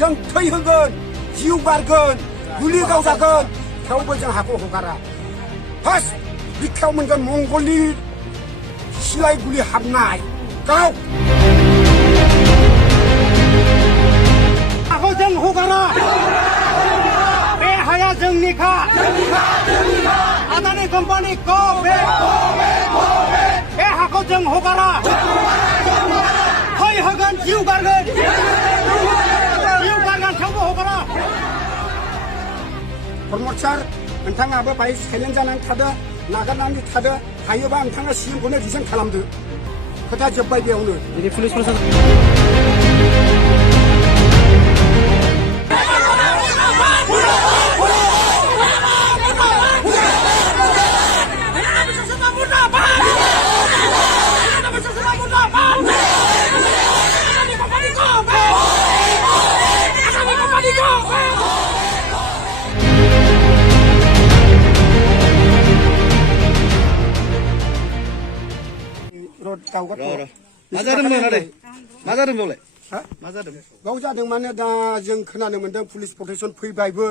जों थै होगोन जिउ गारगोन गुलि गावजागोन थेवबो जों हाखौ हगारा फार्स्ट बिखायाव मोनगोन मंगलनि सिलाय गुलि हाबनाय गाव हाखौ जों हगारा बे हाया जोंनिखा आदानि कम्पानि गो बेक बे हाखौ जों हगारा थै होगोन जिउ गारगोन थेवबो हगारा प्रमद सार नोंथाङाबो बाहाय साइलेन्ट जानानै थादो नागारनानै थादो हायोबा नोंथाङा सिएमखौनो रिजाइन खालामदो खोथा जोब्बाय बेयावनो पुलिस प्रशासन गाव जादों माने दा जों खोनानो मोनदों पुलिस प्रटेक्शन फैबायबो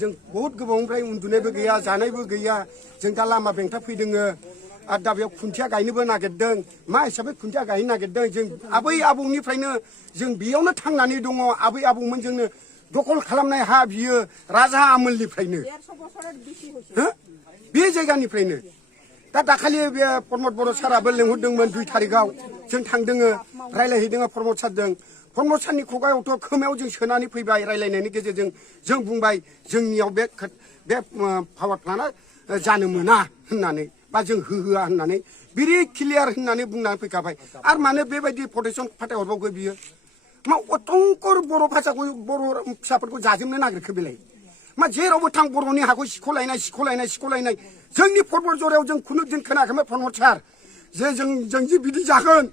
जों बहुत गोबावनिफ्राय उन्दुनायबो गैया जानायबो गैया जों दा लामा बेंथा फैदों आरो दा बेयाव खुन्थिया गायनोबो नागिरदों मा हिसाबै खुन्थिया गायनो नागिरदों जों आबै आबौनिफ्रायनो जों बेयावनो थांनानै दङ आबै आबौमोनजोंनो दखल खालामनाय हा बियो राजा आमोलनिफ्रायनो बे जायगानिफ्रायनो दा दाखालि बे प्रमद बर' साराबो लेंहरदोंमोन 2 तारिखआव जों थांदों रायलायहैदों प्रमद सारजों प्रमद सारनि खुगायावथ' खोमायाव जों सोनानै फैबाय रायलायनायनि गेजेरजों जों बुंबाय जोंनियाव बे पावार प्लान्टआ जानो मोना होननानै बा जों होहोआ होननानै बिरि क्लियार होननानै बुंनानै फैखाबाय आरो मानो बेबायदि प्रटेक्शन फाथायहरबावगो बियो मा अटंकर बर' भाषाखौ बर' फिसाफोरखौ जाजोबनो नागिरखो बेलाय मा जेरावबो थां बर'नि हाखौ सिख'लायनाय जोंनि फर्मल जरायाव जों खुनु दिन खोनायाखैमोन प्रमद सार जे जों जे बिदि जागोन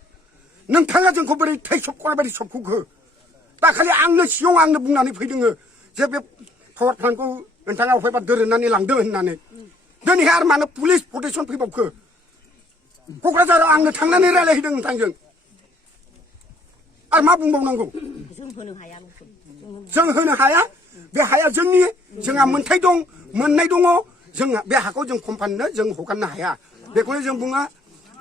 नोंथाङा जोंखौ बोरै थै सबख'नाय बायदि सबख'खो दाखालि आंनो सिगाङाव आंनो बुंनानै फैदों जे बे पावार प्लान्टखौ नोंथाङा अफायबा दोरोदनानै लांदों होननानै दिनैहाय आरो मानो पुलिस प्रटेक्शन फैबावखो क'क्राझाराव आंनो थांनानै रायलायहैदों नोंथांजों आरो मा बुंबावनांगौ जों होनो हाया बे हाया जोंनि जोंहा मोन्थाय दं मोननाय दङ जों बे हाखौ जों कम्पानिनो जों हगारनो हाया बेखौनो जों बुङो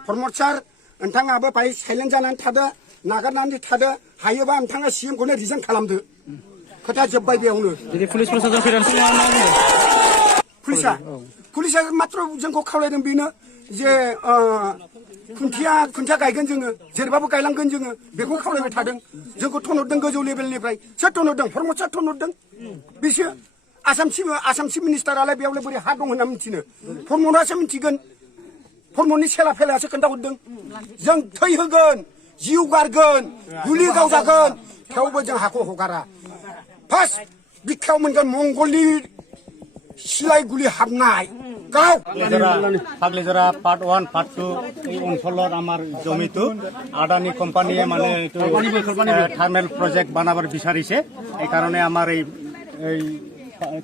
प्रमद सार नोंथाङाबो बाहाय साइलेन्ट जानानै थादो नागारनानै थादो हायोबा नोंथाङा सिएमखौनो रिजाइन खालामदो खोथा जोब्बाय बेयावनो पुलिस प्रशासन पुलिसा मात्र जोंखौ खावलायदों बेनो जे खुन्थिया गायगोन जोङो जेरैबाबो गायलांगोन जोङो बेखौ खावलायबाय थादों जोंखौ थनहरदों गोजौ लेभेलनिफ्राय सोर थनहरदों प्रमद सार थनहरदों बिसोर आसाम चिफ मिनिस्टारालाय बेयावलाय बोरै हा दं होनना मिथिनो प्रमदासो मिथिगोन प्रमदनि सेला फेलायासो खोन्थाहरदों जों थै होगोन जिउ गारगोन गुलि गावजागोन थेवबो जों हाखौ हगारा फार्स्ट बिखायाव मोनगोन मंगलनि सिलाय गुलि हाबनाय गाव फाग्लिजरा पार्ट 1 पार्ट 2 এই অঞ্চলত আমার জমিটো আদানি কোম্পানিয়ে মানে থার্মেল প্রজেক্ট বানাবার বিচাৰিছে এই কাৰণে আমাৰ এই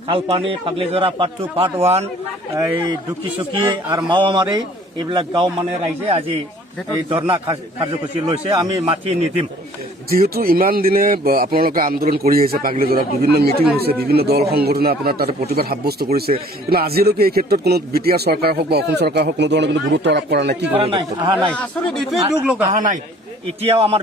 খালপানী ফাগলিজৰা পাৰ্ট 2 পাৰ্ট 1 এই দুকিচুকি আৰু মাওমাৰী এইবিলাক গাঁও মানে ৰাইজে আজি এই ধৰ্ণা কাৰ্যসূচী লৈছে আমি মাতি নিদিম যেহেতু ইমান দিনে আপোনালোকে আন্দোলন কৰি আহিছে পাগলিজৰাত বিভিন্ন মিটিং হৈছে বিভিন্ন দল সংগঠনে আপোনাৰ তাতে প্ৰতিবাদ সাব্যস্ত কৰিছে কিন্তু আজিলৈকে এই ক্ষেত্ৰত কোনো বিটিআৰ চৰকাৰ হওক বা অসম চৰকাৰ হওক কোনো ধৰণৰ কোনো গুৰুত্ব আৰোপ কৰা নাই কি অহা নাই আচলতে এইটোৱে দুখ লগা অহা নাই এতিয়াও আমাৰ